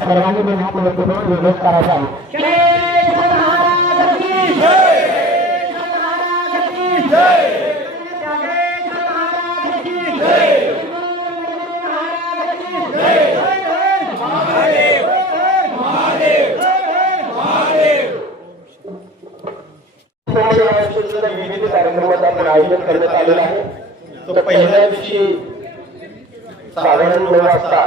सर्वांनी विनोद करायचा आहे। विविध कार्यक्रमात आपण आयोजन करण्यात आलेला आहे। तो पहिल्या दिवशी साधारण 9 वाजता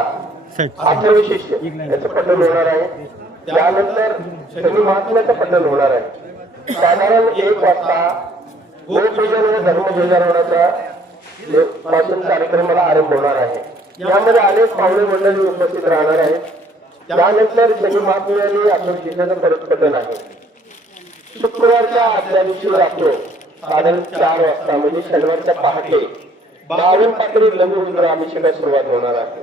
आत्मविशेष याचं पठण होणार आहे। त्यानंतर शनी महात्म्याचं पठण होणार आहे। साधारण 1 वाजता गोपूजन व धर्मध्वजारोहणाचा वाचन कार्यक्रमाला आरंभ होणार आहे। यामध्ये अनेक पाहुणे मंडळी उपस्थित राहणार आहेत। त्यानंतर शनी महात्म्याने आत्मविशेषाचं परत पठण आहे। शुक्रवारच्या आदल्या दिवशी रात्री साधारण 4 वाजता म्हणजे शनिवारच्या पहाटे 52 पाकळी लघु रुद्राभिषेकास सुरुवात होणार आहे।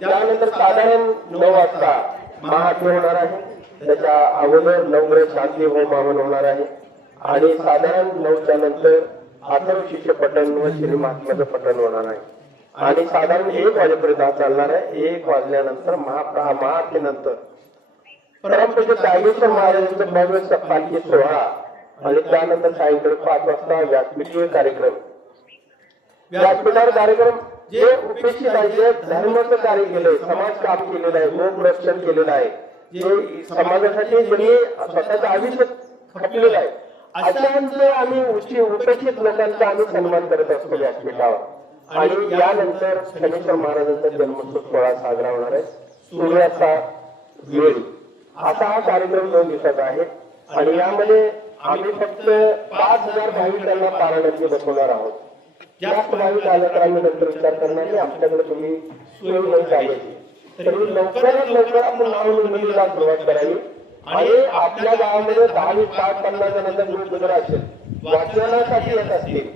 त्यानंतर साधारण 9 वाजता महाआरती होणार आहे। त्याच्या अगोदर नवग्रह शांती होम हवन होणार आहे आणि साधारण 9च्या नंतर अथर्वशीर्ष पठण व श्री महात्म्याचं पठण होणार आहे आणि साधारण 1 वाजेपर्यंत चालणार आहे। 1 वाजल्यानंतर महाआरतीनंतर परमपूज्य साईश्वर महाराजांचा भव्य पालखी सोहळा आणि त्यानंतर सायंकाळी 5 वाजता व्यासपीठीय कार्यक्रम। व्यासपीठावर कार्यक्रम जे उपेक्षित आहे, जे धर्माचं कार्य केलंय, समाज काम केलेलं आहे, गोप रक्षण केलेलं आहे, जे समाजासाठी ज्यांनी स्वतःचं आयुष्य खपलेलं आहे, अशांचं आम्ही उपेक्षित लोकांचा आम्ही सन्मान करत असतो व्यासपीठावर। आणि यानंतर शनीश्वर महाराजांचा जन्मोत्सव सोहळा साजरा होणार आहे। सूर्याचा वेळ असा हा कार्यक्रम 2 दिवसाचा आहे आणि यामध्ये आम्ही फक्त 5000 भाविकांना पारायणाची बसवणार आहोत। जास्त भाविक आलं तर आम्ही नंतर विचार करणार की आपल्याकडे तुम्ही सोय नाही चालायची, तरी लवकरात लवकर आपण नाव नोंदणीला सुरुवात करावी आणि आपल्या गावामध्ये 10-20-50 जणांचा ग्रुप जर असेल वाचनासाठी येत असतील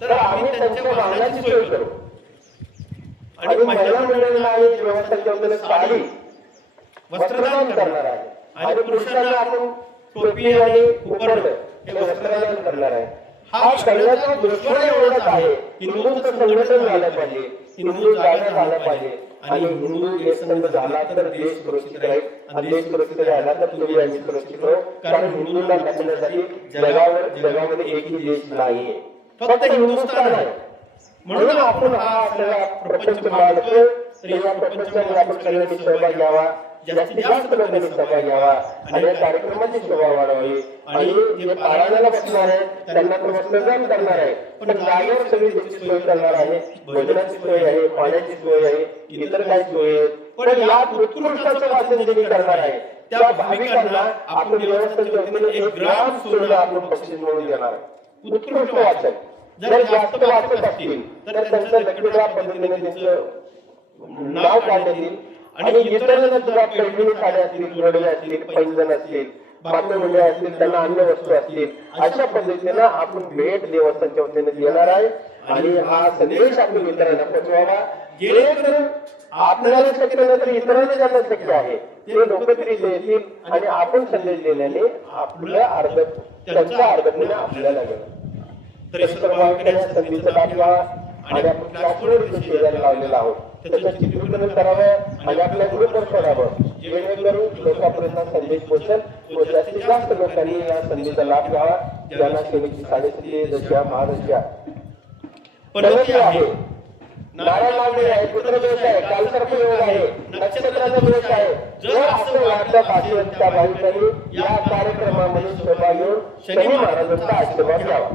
तर आम्ही त्यांच्या वाहनाची सोय करू आणि महिला मंडळाला आम्ही व्यवस्था दिवसांच्या वतीने साडी वस्त्रदान करणार आहे आणि पुरुषांना आपण टोपी आणि उपरण हे वस्त्रदान करणार आहे. हा करण्याचा दुष्परिणाम एवढाच आहे, हिंदूंचं संघटन झालं पाहिजे, हिंदू जागा झाला पाहिजे आणि हिंदू एकसंघ झाला तर देश सुरक्षित राहील आणि देश सुरक्षित राहिला तर तुम्ही आम्ही सुरक्षित राहू. कारण हिंदूंना जगण्यासाठी जगामध्ये एकही देश नाहीये, फक्त हिंदुस्थान आहे. म्हणून आपण हा आपल्याला प्रपंच मानतोय, तर या प्रपंचामध्ये आपण सगळ्यांनी सहभाग घ्यावा, जास्तीत जास्त लोकांनी सहभाग घ्यावा आणि या कार्यक्रमाची शोभा वाढवावी. आणि जे पारायणाला बसणार आहे त्यांना तो वस्त्रदान करणार आहे, पण जागेवर सगळी त्याची सोय करणार आहे, भोजनाची सोय आहे, पाण्याची सोय आहे, इतर काही सोय आहे. पण या उत्कृष्टाचं वाचन ज्यांनी करणार आहे त्या भाविकांना आपण व्यवस्थेच्या वतीने 1 ग्राम सोनं आपण बक्षीस म्हणून देणार आहे. उत्कृष्ट वाचन जर जास्त वाचत असतील तर त्यांचं लकीला पद्धतीने त्यांचं नाव काढण्यात येईल आणि इतरांना सुद्धा पैठणी साड्या असतील, जोडव्या असतील, पैंजण असतील, बातम्या असतील, त्यांना अन्य वस्तू असतील, अशा पद्धतीने आपण भेट देवस्थानच्या वतीने देणार आहे. आणि हा संदेश आपण इतरांना पोचवावा, जेणेकरून आपल्याला शक्य नाही तर इतरांना ज्यांना शक्य आहे ते लोक तरी देतील आणि आपण संदेश दिल्याने आपलं अर्ध त्यांचा अर्धपुण्य आपल्याला लागेल. तरी सर्व संधीचा लाभ घ्यावा आणि आपण क्लासमध्ये शेजारी लावलेला आहोत त्याचं चित्रीकरण करावं आणि आपल्या ग्रुपवर सोडावं, जेणेकरून लोकांपर्यंत संदेश पोहोचेल व जास्तीत जास्त लोकांनी या संधीचा लाभ घ्यावा. ज्यांना सेवेची साडेसती दशा महादशा पद्धती आहे, नारायण लावणे आहे, पुत्रदोष आहे, कालसर्प योग आहे, नक्षत्राचा दोष आहे. जर असं वाटत असेल त्या भाविकांनी या कार्यक्रमामध्ये सहभाग घेऊन शनी महाराजांचा आशीर्वाद घ्यावा.